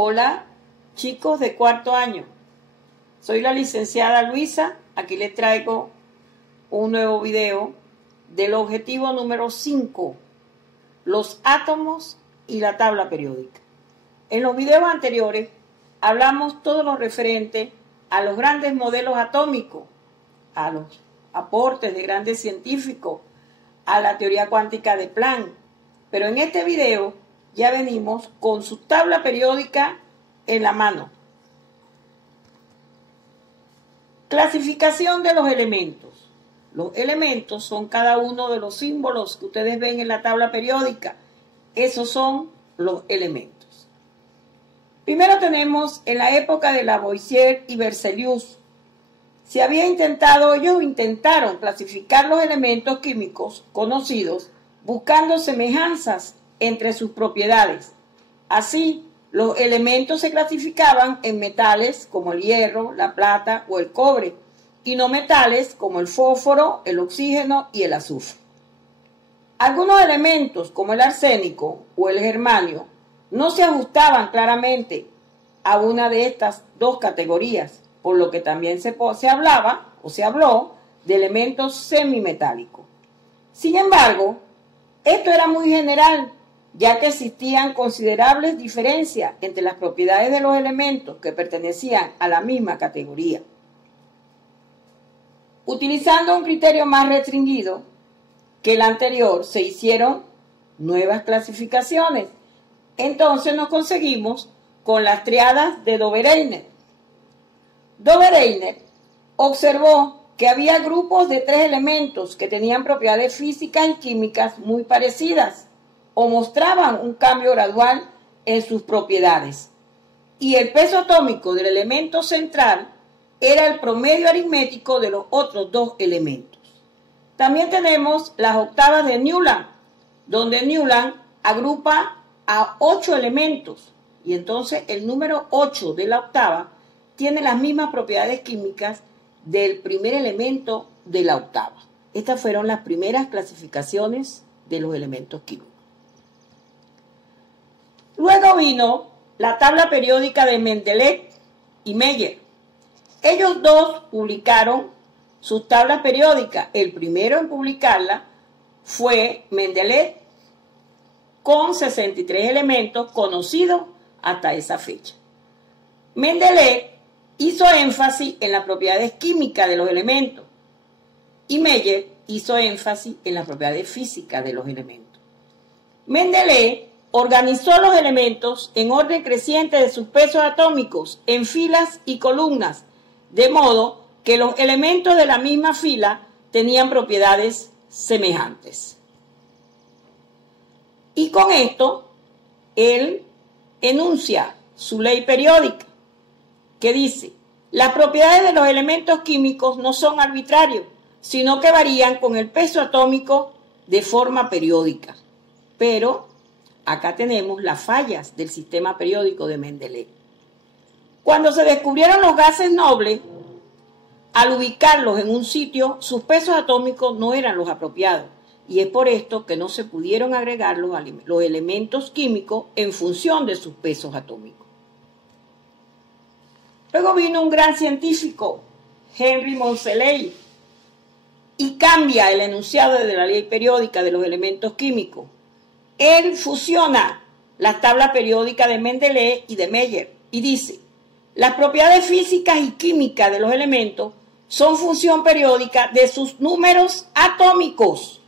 Hola, chicos de cuarto año. Soy la licenciada Luisa. Aquí les traigo un nuevo video del objetivo número 5, los átomos y la tabla periódica. En los videos anteriores hablamos todo lo referente a los grandes modelos atómicos, a los aportes de grandes científicos, a la teoría cuántica de Planck. Pero en este video ya venimos con su tabla periódica en la mano. Clasificación de los elementos. Los elementos son cada uno de los símbolos que ustedes ven en la tabla periódica. Esos son los elementos. Primero tenemos en la época de Lavoisier y Berzelius. Ellos intentaron clasificar los elementos químicos conocidos buscando semejanzas entre sus propiedades. Así, los elementos se clasificaban en metales como el hierro, la plata o el cobre, y no metales como el fósforo, el oxígeno y el azufre. Algunos elementos como el arsénico o el germanio no se ajustaban claramente a una de estas dos categorías, por lo que también se habló de elementos semimetálicos. Sin embargo, esto era muy general, ya que existían considerables diferencias entre las propiedades de los elementos que pertenecían a la misma categoría. Utilizando un criterio más restringido que el anterior, se hicieron nuevas clasificaciones. Entonces nos conseguimos con las triadas de Dobereiner. Dobereiner observó que había grupos de 3 elementos que tenían propiedades físicas y químicas muy parecidas o mostraban un cambio gradual en sus propiedades. Y el peso atómico del elemento central era el promedio aritmético de los otros 2 elementos. También tenemos las octavas de Newland, donde Newland agrupa a 8 elementos y entonces el número 8 de la octava tiene las mismas propiedades químicas del primer elemento de la octava. Estas fueron las primeras clasificaciones de los elementos químicos. Luego vino la tabla periódica de Mendeleev y Meyer. Ellos dos publicaron sus tablas periódicas. El primero en publicarla fue Mendeleev, con 63 elementos conocidos hasta esa fecha. Mendeleev hizo énfasis en las propiedades químicas de los elementos y Meyer hizo énfasis en las propiedades físicas de los elementos. Mendeleev organizó los elementos en orden creciente de sus pesos atómicos en filas y columnas, de modo que los elementos de la misma fila tenían propiedades semejantes. Y con esto, él enuncia su ley periódica, que dice: las propiedades de los elementos químicos no son arbitrarios, sino que varían con el peso atómico de forma periódica. Pero acá tenemos las fallas del sistema periódico de Mendeleev. Cuando se descubrieron los gases nobles, al ubicarlos en un sitio, sus pesos atómicos no eran los apropiados, y es por esto que no se pudieron agregar los elementos químicos en función de sus pesos atómicos. Luego vino un gran científico, Henry Moseley, y cambia el enunciado de la ley periódica de los elementos químicos. Él fusiona las tablas periódicas de Mendeleev y de Meyer y dice: las propiedades físicas y químicas de los elementos son función periódica de sus números atómicos.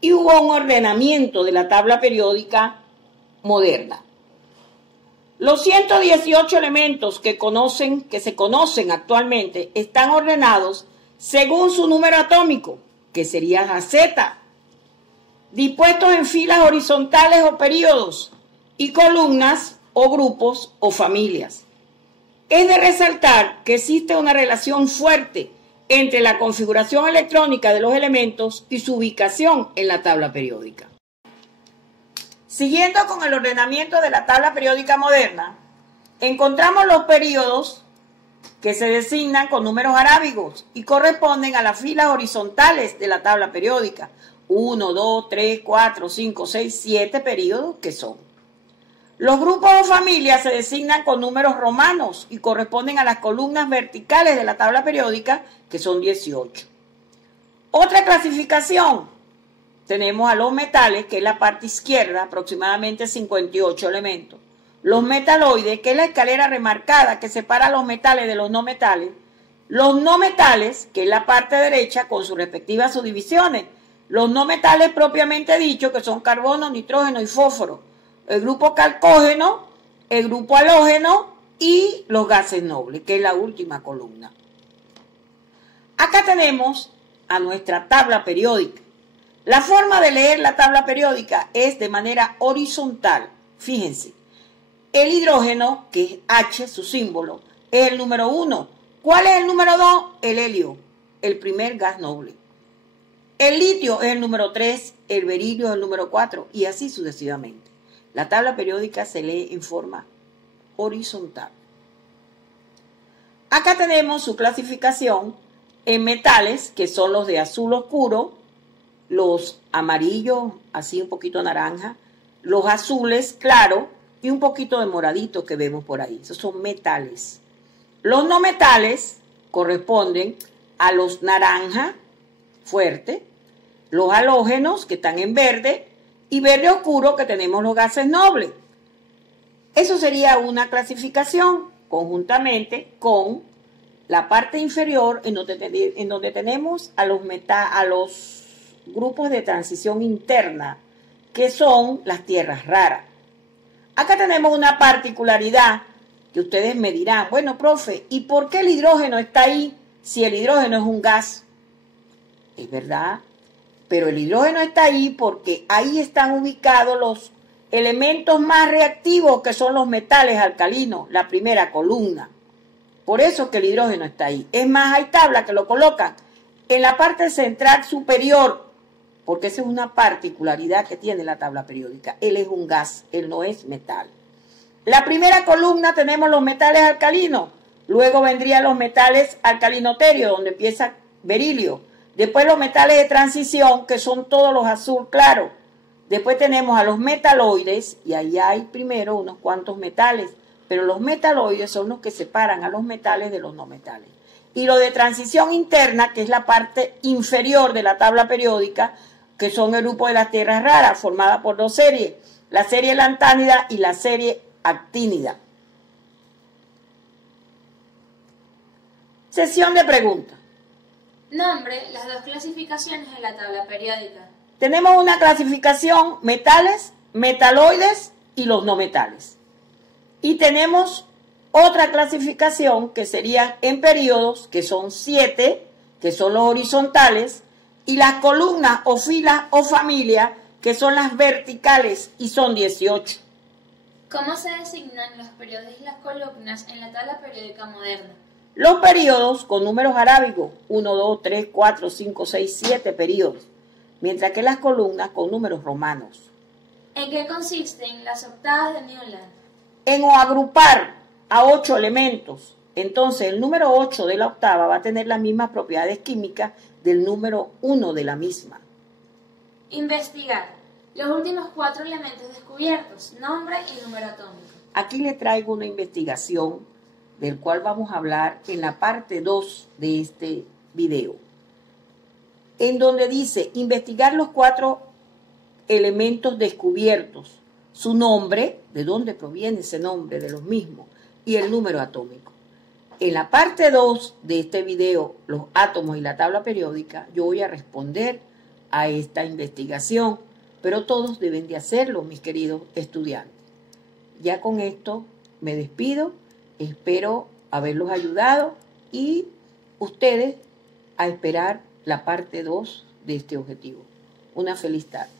Y hubo un ordenamiento de la tabla periódica moderna. Los 118 elementos que se conocen actualmente están ordenados según su número atómico, que sería Z, dispuestos en filas horizontales o períodos, y columnas o grupos o familias. Es de resaltar que existe una relación fuerte entre la configuración electrónica de los elementos y su ubicación en la tabla periódica. Siguiendo con el ordenamiento de la tabla periódica moderna, encontramos los períodos que se designan con números arábigos y corresponden a las filas horizontales de la tabla periódica. 1, 2, 3, 4, 5, 6, 7 períodos que son. Los grupos o familias se designan con números romanos y corresponden a las columnas verticales de la tabla periódica, que son 18. Otra clasificación, tenemos a los metales, que es la parte izquierda, aproximadamente 58 elementos. Los metaloides, que es la escalera remarcada que separa los metales de los no metales. Los no metales, que es la parte derecha con sus respectivas subdivisiones. Los no metales propiamente dicho, que son carbono, nitrógeno y fósforo. El grupo calcógeno, el grupo halógeno y los gases nobles, que es la última columna. Acá tenemos a nuestra tabla periódica. La forma de leer la tabla periódica es de manera horizontal. Fíjense, el hidrógeno, que es H, su símbolo, es el número 1. ¿Cuál es el número 2? El helio, el primer gas noble. El litio es el número 3, el berilio es el número 4 y así sucesivamente. La tabla periódica se lee en forma horizontal. Acá tenemos su clasificación en metales, que son los de azul oscuro, los amarillos, así un poquito naranja, los azules claro y un poquito de moradito que vemos por ahí. Esos son metales. Los no metales corresponden a los naranja fuerte, los halógenos que están en verde y verde oscuro que tenemos los gases nobles. Eso sería una clasificación conjuntamente con la parte inferior en donde tenemos a los grupos de transición interna, que son las tierras raras. Acá tenemos una particularidad que ustedes me dirán, bueno, profe, ¿y por qué el hidrógeno está ahí si el hidrógeno es un gas? Es verdad, pero el hidrógeno está ahí porque ahí están ubicados los elementos más reactivos, que son los metales alcalinos, la primera columna. Por eso que el hidrógeno está ahí. Es más, hay tablas que lo colocan en la parte central superior, porque esa es una particularidad que tiene la tabla periódica. Él es un gas, él no es metal. La primera columna tenemos los metales alcalinos, luego vendrían los metales alcalinoterios, donde empieza berilio. Después los metales de transición, que son todos los azul claro. Después tenemos a los metaloides, y ahí hay primero unos cuantos metales, pero los metaloides son los que separan a los metales de los no metales. Y lo de transición interna, que es la parte inferior de la tabla periódica, que son el grupo de las tierras raras, formada por dos series, la serie lantánida y la serie actínida. Sesión de preguntas. Nombre las dos clasificaciones en la tabla periódica. Tenemos una clasificación metales, metaloides y los no metales. Y tenemos otra clasificación que serían en periodos, que son 7, que son los horizontales, y las columnas o filas o familias, que son las verticales y son 18. ¿Cómo se designan los periodos y las columnas en la tabla periódica moderna? Los periodos con números arábigos, 1, 2, 3, 4, 5, 6, 7 periodos, mientras que las columnas con números romanos. ¿En qué consisten las octavas de Newland? En agrupar a 8 elementos. Entonces el número 8 de la octava va a tener las mismas propiedades químicas del número 1 de la misma. Investigar los últimos 4 elementos descubiertos, nombre y número atómico. Aquí le traigo una investigación del cual vamos a hablar en la parte 2 de este video, en donde dice investigar los 4 elementos descubiertos, su nombre, de dónde proviene ese nombre de los mismos, y el número atómico. En la parte 2 de este video, los átomos y la tabla periódica, yo voy a responder a esta investigación, pero todos deben de hacerlo, mis queridos estudiantes. Ya con esto me despido, espero haberlos ayudado y ustedes a esperar la parte 2 de este objetivo. Una feliz tarde.